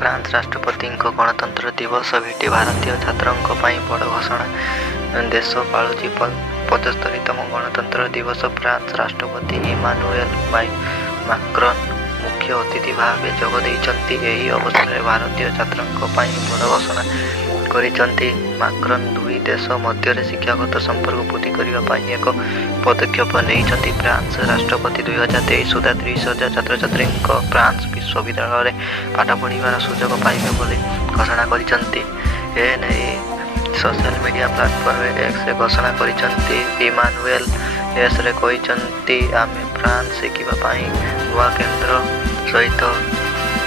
France राष्ट्रपति गणतंत्र दिवस भेटी भारतीय छात्रों बड़ घोषणा। देश पालुची 75तम गणतंत्र दिवस। फ्रांस राष्ट्रपति इमानुएल मैक्रोन मुख्य अतिथि भाव जोग देइछन्ति। एही अवसर में भारतीय छात्रों बड़ घोषणा करिसन्ति। मैक्रोन दुई देश मध्य शिक्षागत संपर्क वृद्धि करने एक पदक्षेप नहीं। फ्रांस राष्ट्रपति 2023 सुधा 30,000 छात्र छात्री फ्रांस विश्वविद्यालय पाठ पढ़ार सुजोग पाइबे बोली घोषणा करिसन्ति। सोशल मीडिया प्लाटफर्म एक्स घोषणा करिसन्ति। इमानुएल एसरे कहिसन्ति, आमे फ्रांस शिखिबा नुआ केन्द्र सहित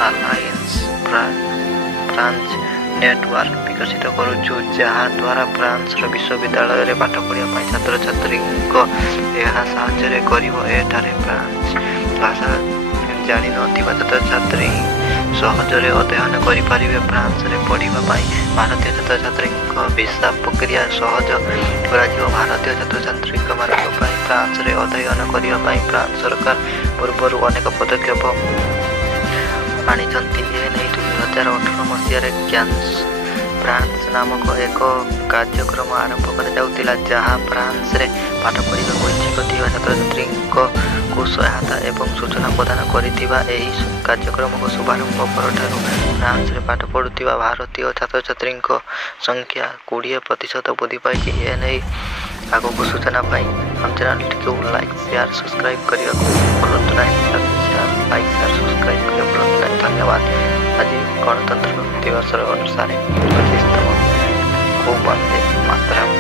अलायंस फ्रांस नेटवर्क विकसित करुचु, जहाँ द्वारा फ्रांस विश्वविद्यालय में पाठ पढ़ाई छात्र छात्री साहाय्य कर। फ्रांस भाषा जानी नथिबा छात्र छात्री सहजरे अध्ययन करें। फ्रांस में पढ़ाई भारतीय छात्र छात्री वीसा प्रक्रिया सहज कर। भारतीय छात्र छात्री फ्रांस में अध्ययन करने फ्रांस सरकार पूर्व अनेक पदक्षेप आनी। 2018 मसीह कैंस फ्रांस नामक एक कार्यक्रम आरंभ कर, जहाँ फ्रांस में पाठ पढ़ा इच्छुक थी छात्र छात्री को सहायता एवं सूचना प्रदान करथिबा। एही कार्यक्रम को शुभारंभ परठारु फ्रांस में पाठ पढ़ुथिबा भारतीय छात्र छात्री संख्या 20% वृद्धि पाई। एने आगक सूचना पाई हम चैनल को लाइक शेयर सब्सक्राइब करने को भूलु नहीं। लाइक शेयर सब्सक्राइब करने भूलु नहीं। धन्यवाद। आज गणतंत्र दिवस अनुसार 25तम को वंदे मातरम।